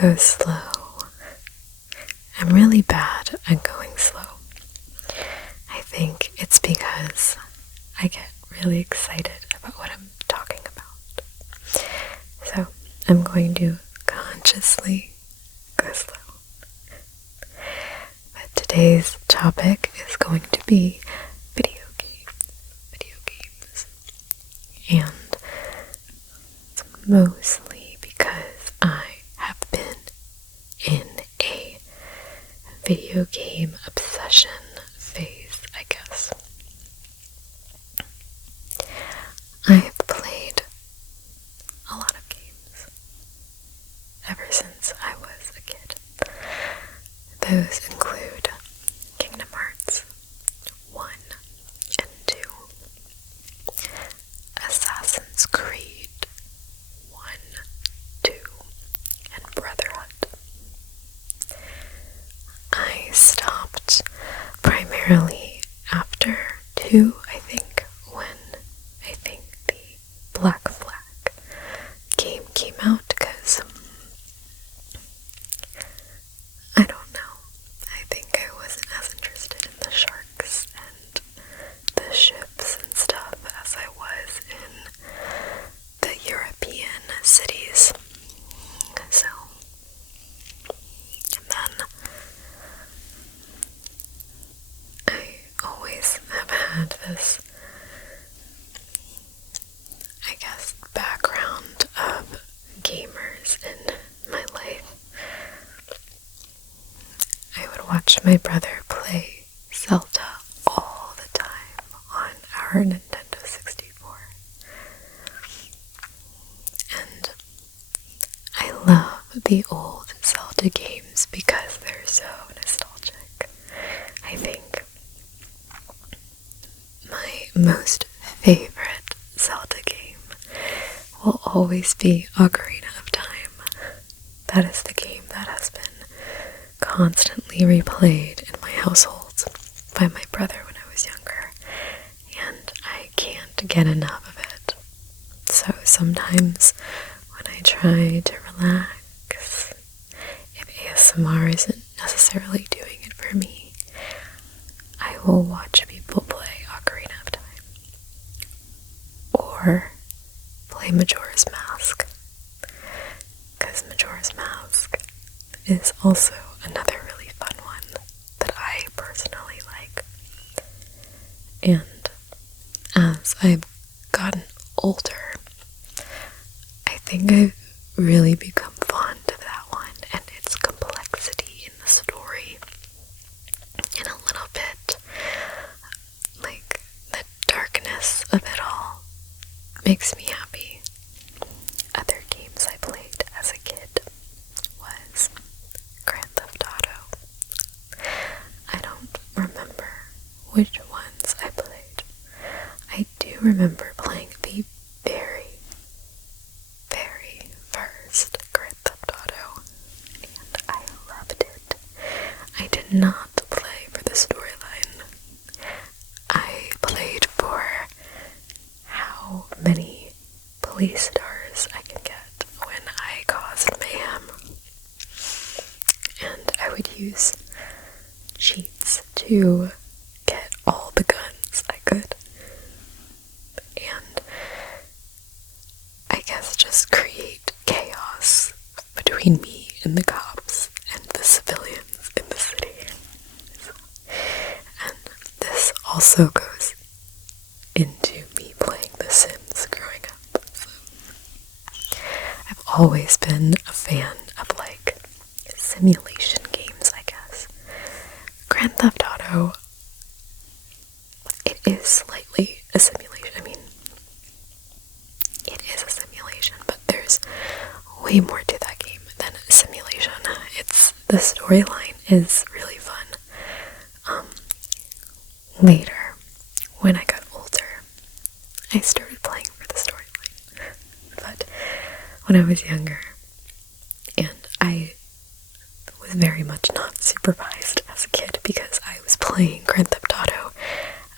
go slow. I'm really bad at going slow. I think it's because I get really excited about what I'm talking about. So I'm going to consciously go slow. But today's topic is going to be video games. And it's mostly because I have been in a video game obsession phase, I guess. I've played a lot of games ever since I was a kid. Those include Kingdom Hearts 1 and 2, Assassin's Creed 1, 2, and Brotherhood. I stopped primarily after 2, I think, when the Black Flag game came out, because I don't know, I think I wasn't as interested in the sharks and the ships and stuff as I was in the European cities. So, and then I always have had this, I guess, background of gamers in my life. I would watch my brother play Zelda all the time on our Nintendo 64. And I love the old Zelda games because they're so nostalgic. I think my most favorite Zelda game will always be Ocarina of Time. That is the game that has been constantly replayed in my household by my brother when I was younger, and I can't get enough of it. So sometimes when I try to relax, if ASMR isn't necessarily doing it for me, I will watch people play Ocarina of Time or play Majora's Mask, because Majora's Mask is also another really fun one that I personally like. And as I've gotten older, I think I've really become fond of that one and its complexity in the story, and a little bit like the darkness of it all makes me happy. Other games I played as a kid was Grand Theft Auto. I don't remember which ones I played. I do remember playing the very, very first Grand Theft Auto, and I loved it. I did not play for the storyline. I played for how many police stars I can get when I caused mayhem. And I would use cheats to get all the guns I could. And I guess just create chaos between me and the cops and the civilians in the city. And this also goes into me playing The Sims growing up. So I've always been a fan of like simulation games, I guess. Grand Theft Auto, it is slightly a simulation. I mean, it is a simulation, but there's way more to that game than a simulation. The storyline is really fun. Later, when I got older, I started playing for the storyline. But when I was younger, and I was very much not supervised as a kid because I was playing Grand Theft Auto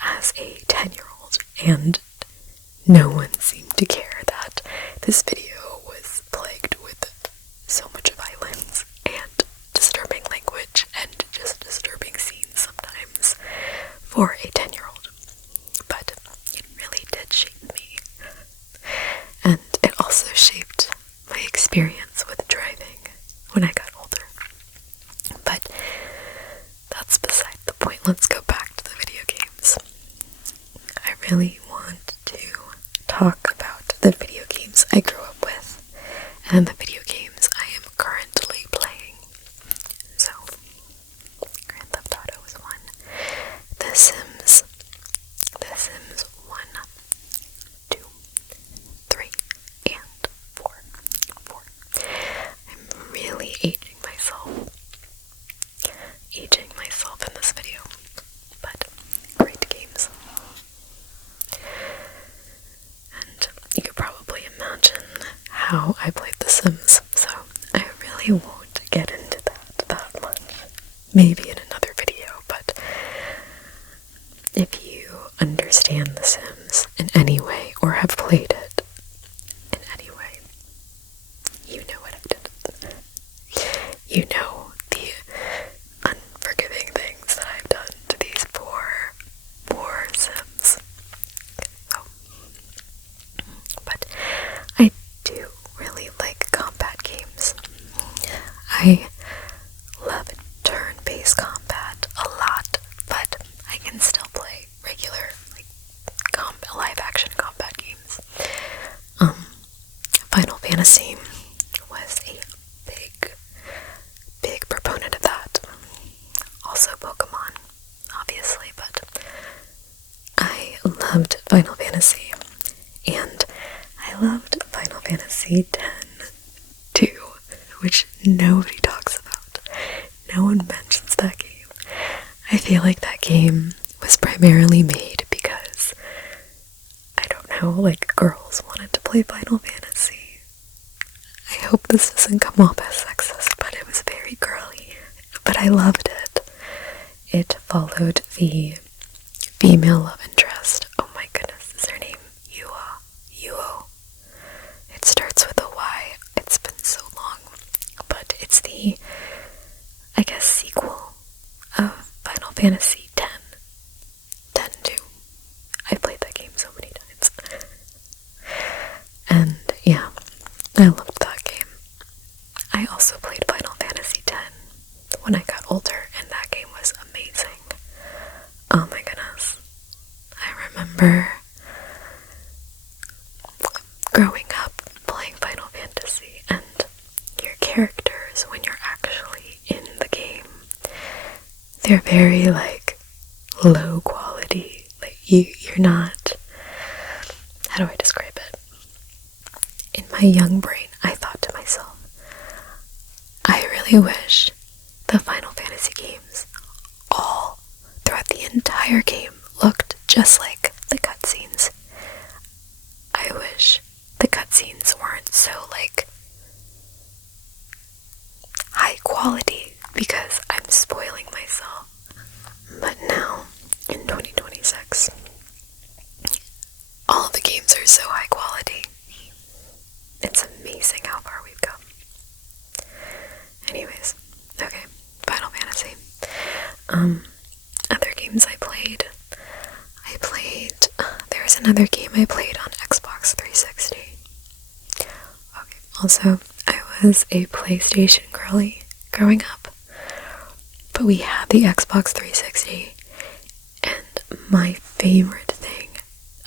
as a 10-year-old, and no one seemed to care that this video was plagued with so much violence. experience with driving when I got older. But that's beside the point. Let's go back to the video games. I really want to talk about the video games I grew up with and the video games I am currently playing. So, Grand Theft Auto is one. The Sims 1, 2, 3, and 4. I'm really aging myself in this video, but great games. And you could probably imagine how I played The Sims, so I really won't get into that much. Maybe in another video, but if you understand The Sims in any way or have played it in any way, you know what I did. You know the unforgiving things that I've done to these poor Sims. So, but I do really like combat games. I love turn-based combat a lot, but I can still play regular, live-action combat games. Final Fantasy was a big proponent of that. Also Pokemon, obviously, but I loved Final Fantasy, and I loved Final Fantasy X too, which nobody talks about. No one mentions that game. I feel like that game was primarily made because, I don't know, girls wanted to play Final Fantasy. I hope this doesn't come off as sexist, but it was very girly. But I loved it. It followed the female love interest. Oh my goodness, is her name Yuo? It starts with a Y. It's been so long. But it's the, I guess, sequel of Final Fantasy X. 2. I've played that game so many times. And yeah, I loved that game. I also played Final Fantasy X when I got older, and that game was amazing. Oh my goodness. I remember growing up playing Final Fantasy, and your characters, when you're actually in the game, they're very low quality. You're not, how do I describe it? In my young brain, I thought to myself, I really wish the Final Fantasy games all throughout the entire game looked just like the cutscenes. I wish the cutscenes weren't so high quality, because I'm spoiling myself. But now, in 2026, all of the games are so high quality. It's amazing how far we've come. Anyways, okay, Final Fantasy. Other games I played, there was another game I played on Xbox 360. Okay, also, I was a PlayStation girly growing up, but we had the Xbox 360, and my favorite thing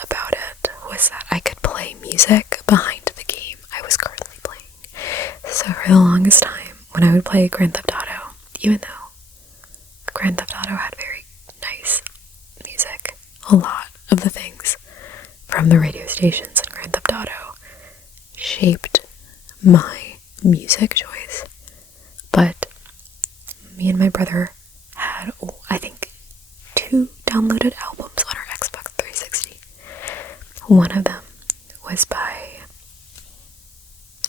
about it was that I could play music behind the game I was currently playing. So for the longest time, when I would play Grand Theft Auto, even though Grand Theft Auto had very nice music, a lot of the things from the radio stations in Grand Theft Auto shaped my music choice. But me and my brother had, I think, 2 downloaded albums on our Xbox 360. One of them was by,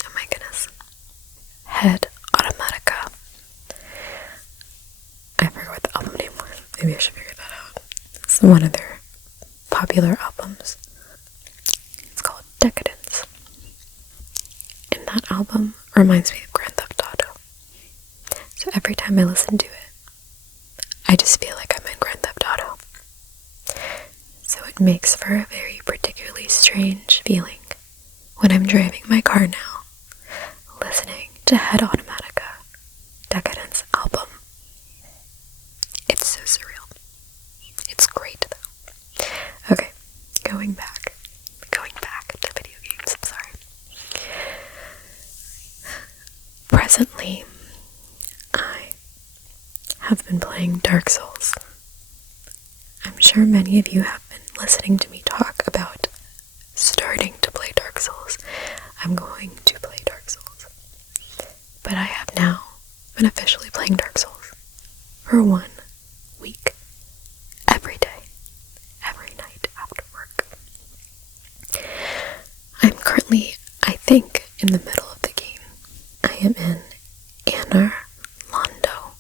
oh my goodness, Head Automatica. I forgot what the album name was. Maybe I should figure that out. It's one of their popular albums. It's called Decadence. And that album reminds me of Grand Theft Auto. So every time I listen to it, I just feel like I'm in Grand Theft Auto. So it makes for a very particularly strange feeling when I'm driving my car now, to Head Automatica Decadence album. It's so surreal. It's great though. Okay, going back to video games, I'm sorry. Presently, I have been playing Dark Souls. I'm sure many of you have been listening to me talk about starting to play Dark Souls. I'm going to play Dark Souls. But I have now been officially playing Dark Souls for 1 week, every day, every night after work. I'm currently, I think, in the middle of the game. I am in Anor Londo.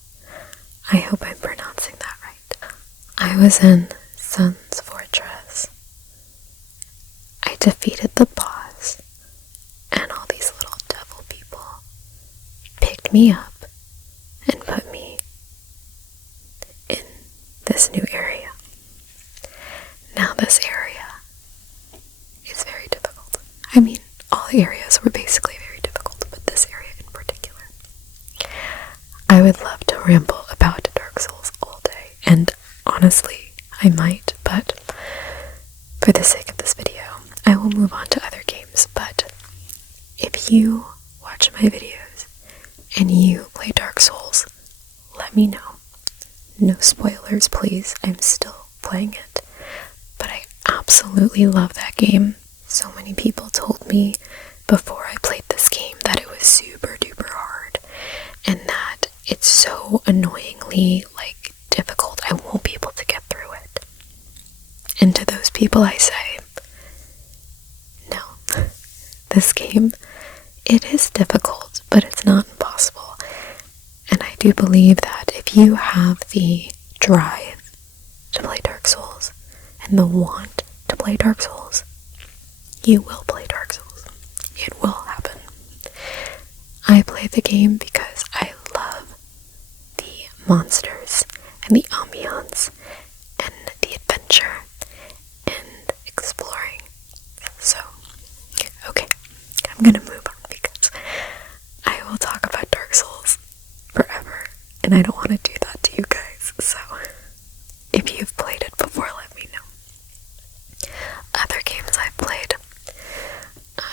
I hope I'm pronouncing that right. I was in Sun's Fortress. I defeated the boss, and all these little devil people picked me up and put me in this new area. Now this area is very difficult. I mean, all the areas were basically very difficult, but this area in particular. I would love to ramble about Dark Souls all day, and honestly, I might, but for the sake of this video, I will move on to other games. But if you watch my videos and you play Dark Souls, let me know. No spoilers, please. I'm still playing it. But I absolutely love that game. So many people told me before I played this game that it was super duper hard and that it's so annoyingly difficult I won't be able to get through it. And to those people I say, no. This game, it is difficult, but it's not impossible. And I do believe that if you have the drive to play Dark Souls and the want to play Dark Souls, you will play Dark Souls. It will happen. I play the game because I love the monsters and the ambiance and the adventure and exploring. So, okay, I'm gonna move on because I will talk about Dark Souls forever, and I don't want to do that to you guys. So, if you've played it before, let me know. Other games I've played.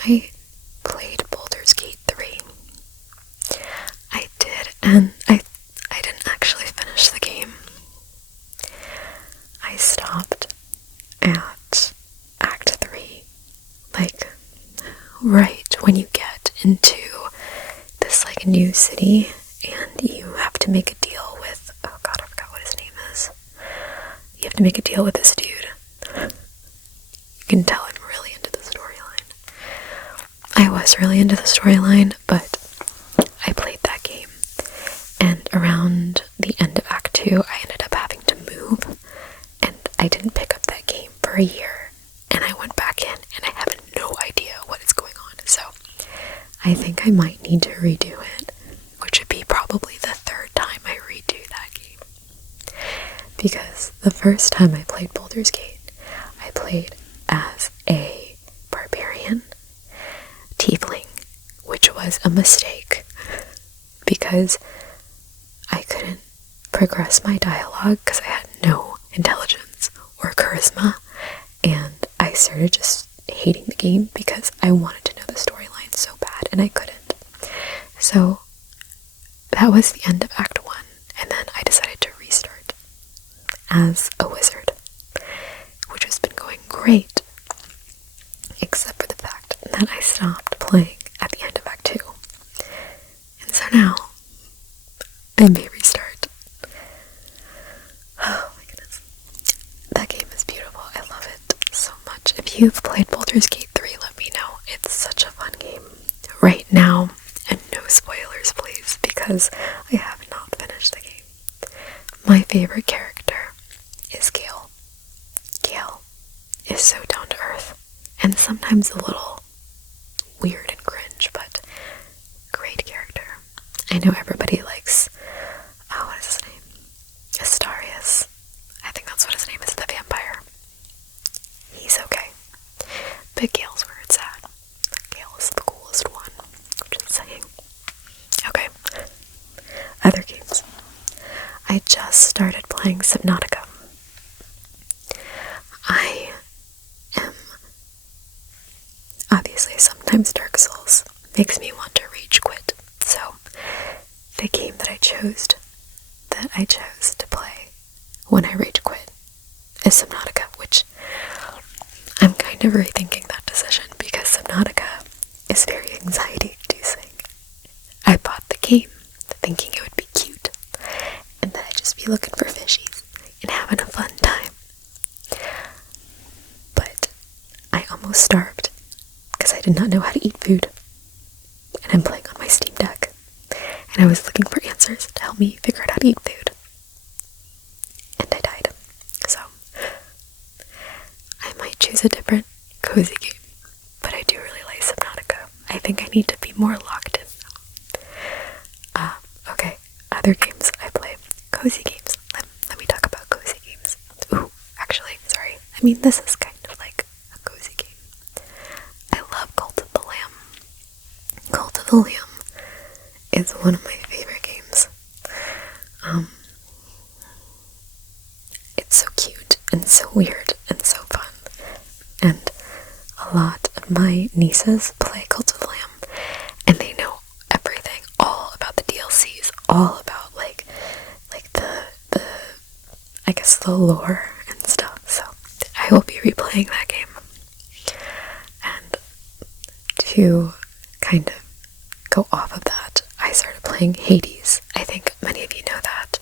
I played Baldur's Gate 3. I did, and I didn't actually finish the game. I stopped at Act 3, right when you get into this, new city, and you have to make a deal with, oh god, I forgot what his name is. You have to make a deal with this dude. You can tell I'm really into the storyline. I was really into the storyline, but I played that game, and around the end of Act 2, I ended up having to move, and I didn't pick up that game for a year, and I went back in, and I have no idea what is going on, so I think I might need to redo it, which would be probably the 3rd time I redo that game, because the first time I played Baldur's Gate, I played as a barbarian tiefling, which was a mistake, because I couldn't progress my dialogue because I had no intelligence or charisma, and I started just hating the game because I wanted to know the storyline so bad, and I couldn't. So that was the end of Act 1, and then I decided to restart as a wizard, which has been going great, except for the fact that I stopped playing at the end of Act 2. And so now, I may restart. Oh my goodness. That game is beautiful. I love it so much. If you've played Baldur's Gate 3, let me know. It's such a fun game. Right now, and no spoilers please, because I have not finished the game. My favorite character is Gale. Gale is so down to earth, and sometimes a little weird and cringe, but great character. I know everybody likes, what is his name? Astarius. I think that's what his name is, the vampire. He's okay. But Gale's where it's at. Gale is the coolest one. I'm just saying. I just started playing Subnautica. I am obviously sometimes Dark Souls makes me want to rage quit. So the game that I chose to play when I rage quit is Subnautica, which I'm kind of rethinking that decision because Subnautica is very anxiety-inducing. I bought the game thinking it would be cute and that I'd just be looking for fishies and having a fun time. But I almost starved because I did not know how to eat food. And I'm playing on my Steam Deck. And I was looking for answers to help me figure out how to eat food. And I died. So, I might choose a different cozy game. But I do really like Subnautica. I think I need to be more locked in now. Okay, other games I play. Cozy games. Let me talk about cozy games. Ooh, actually, sorry. I mean, this is kind of like a cozy game. I love Cult of the Lamb. Cult of the Lamb is one of my favorite games. It's so cute and so weird and so fun. And a lot of my nieces play Cult of the Lamb and they know everything, all about the DLCs, all about like the I guess the lore and stuff. So I will be replaying that game. And to kind of go off of that, I started playing Hades. I think many of you know that.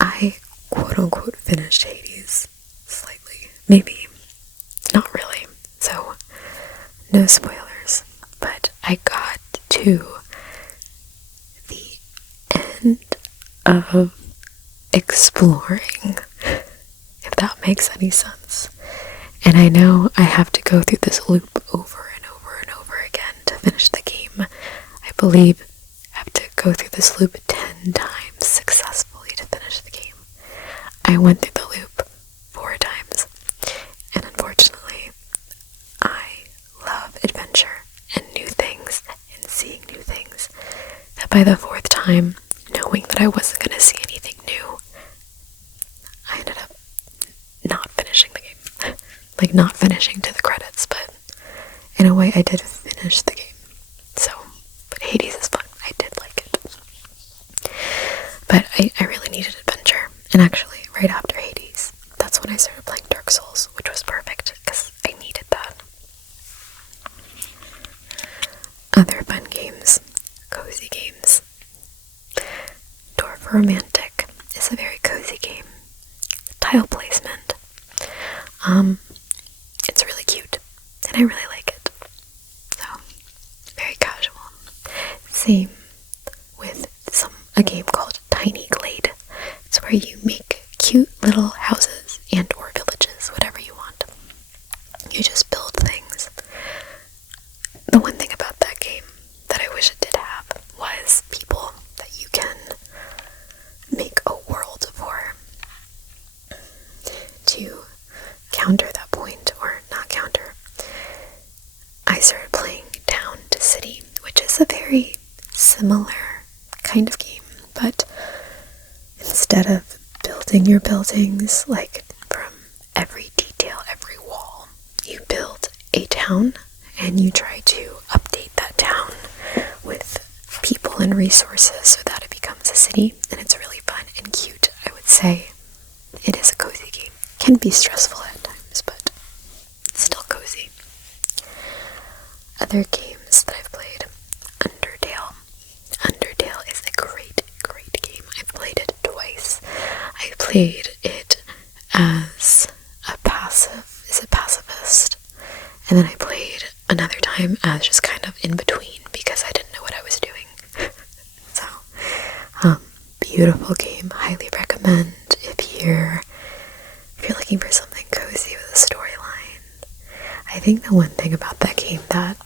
I quote-unquote finished Hades slightly. Maybe. Not really. So, no spoilers. But I got to the end of exploring, if that makes any sense. And I know I have to go through this loop over and over and over again to finish the game. I believe I have to go through this loop 10 times successfully to finish the game. I went through the loop 4 times, and unfortunately, I love adventure and new things and seeing new things, that by the 4th time, knowing that I wasn't going to see anything new, I ended up not finishing the game. Like, not finishing to the credits, but in a way I did finish the game. So, but Hades is fun. I did like it. But I really needed adventure. And actually, right after Hades, that's when I started playing Dark Souls, which was perfect, because I needed that. Other fun games, cozy games. Dwarf Romantic is a very cozy game. Tile placement. It's really cute, and I really like it. So, very casual. Same with a game called Tiny Glade. It's where you make cute little houses and or villages, whatever you want. You just build things. The one thing about that game that I wish it did have was people that you can make a world for. To counter that point, or not counter, I started playing Town to City, which is a very similar kind of game, but instead of building your buildings like from every detail, every wall, you build a town and you try to update that town with people and resources so that it becomes a city, and it's really fun and cute. I would say it is a cozy game. Can be stressful at times, but still cozy. Other games that I've played, Undertale. Undertale is a great, great game. I've played it twice. I played it as a pacifist, and then I played another time as just kind of in between because I didn't know what I was doing. So, beautiful game. Highly recommend if you're looking for something cozy with a storyline. I think the one thing about that game that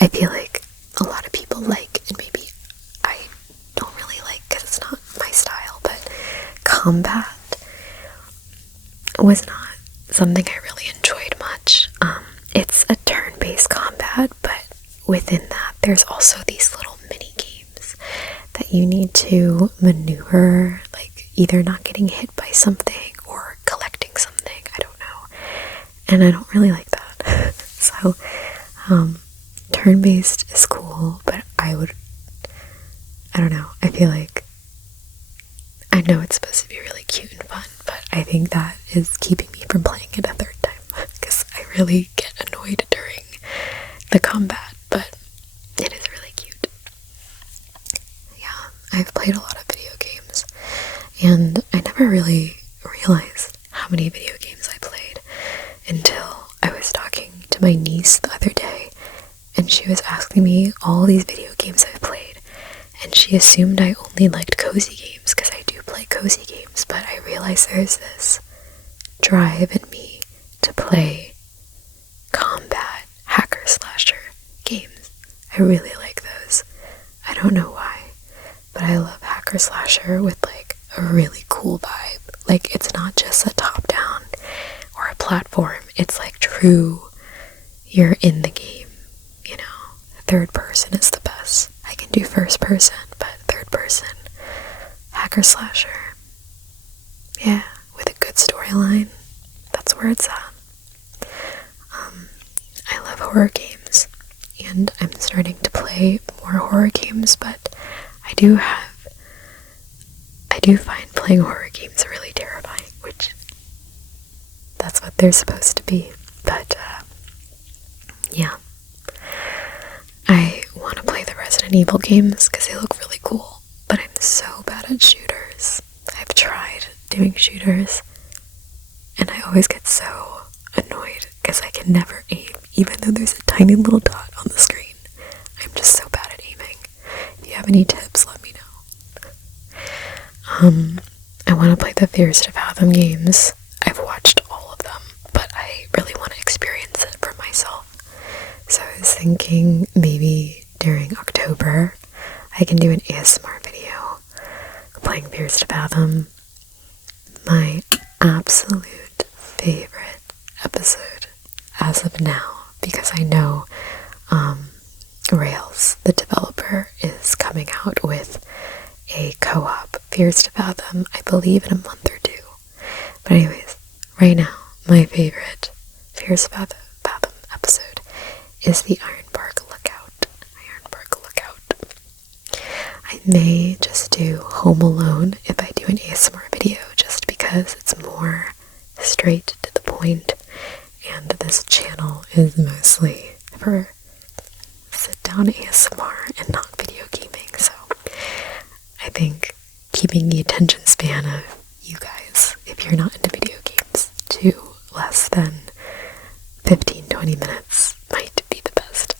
I feel like a lot of people like, and maybe I don't really like because it's not my style, but combat was not something I really enjoyed much. It's a turn-based combat, but within that there's also these little mini games that you need to maneuver, like either not getting hit by something or collecting something. I don't know. And I don't really like that. So, turn-based is cool, but I don't know. I feel like, I know it's supposed to be really cute and fun, but I think that is keeping me from playing it a third time, because I really get annoyed during the combat, but it is really cute. Yeah, I've played a lot of video games, and I never really realized how many video games I played until I was talking to my niece the other day, and she was asking me all these video games I've played, and she assumed I only liked cozy games, because I do play cozy games, but I realized there's this drive in me to play combat hacker slasher games. I really like those. I don't know why, but I love hacker slasher with like a really cool vibe. Like, it's not just a top down or a platform, it's like true, you're in the game, you know. Third person is the best. I can do first person, but third person hacker slasher, yeah, with a good storyline, that's where it's at. I love horror games, and I'm starting to play more horror games, but I do find playing horror games really terrifying, which that's what they're supposed to be. But yeah, I want to play the Resident Evil games because they look really cool, but I'm so bad at shooters. I've tried doing shooters, and I always get so annoyed because I can never aim, even though there's a tiny little dot on the screen. I'm just so bad at aiming. If you have any tips, let me know. I want to play the Fears to Fathom games. I've watched all of them, but I really want to experience it for myself. So I was thinking maybe during October I can do an ASMR video playing Fears to Fathom. My absolute favorite episode as of now, because I know Rails, the developer, is coming out with a co-op Fears to Fathom, I believe in a month or two. But anyways, right now, my favorite Fears to Fathom episode is the Ironbark Lookout. I may just do Home Alone if I do an ASMR video, just because it's more straight to the point, and this channel is mostly for sit-down ASMR and not video gaming, so I think keeping the attention span of you guys, if you're not into video games, to less than 15-20 minutes might be the best.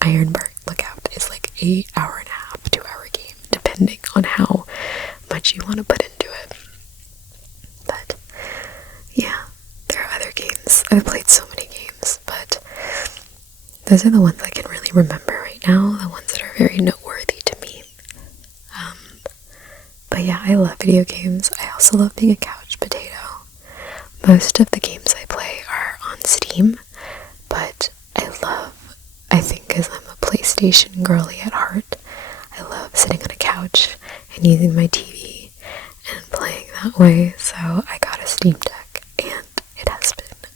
Ironbark Lookout is like an hour and a half, 2-hour game, depending on how much you want to put into it. But yeah, there are other games. I've played so many games, but those are the ones I can really remember right now, the ones that are very noteworthy to me. But yeah, I love video games. I also love being a couch potato. Most of the games I play are on Steam, but I think because I'm a PlayStation girly at heart, I love sitting on a couch and using my TV and playing that way, so I got a Steam Deck, and it has been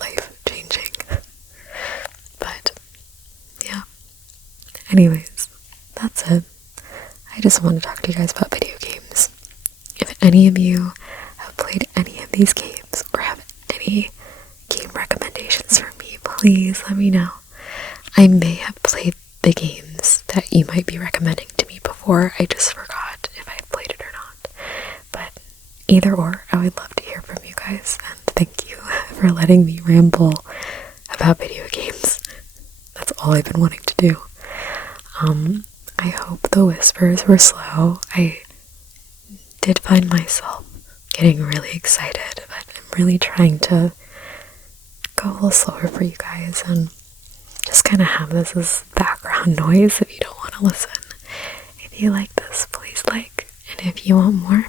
life-changing. But yeah, anyways, that's it. I just want to talk to you guys about video games. If any of you have played any of these games or have any game recommendations for me, please let me know. I may have played the games that you might be recommending to me before. I just forgot if I've played it or not. But either or, I would love to hear from you guys, and thank you for letting me ramble about video games. That's all I've been wanting to do. I hope the whispers were slow. I did find myself getting really excited, but I'm really trying to go a little slower for you guys and just kind of have this as background noise if you don't want to listen. If you like this, please like, and if you want more,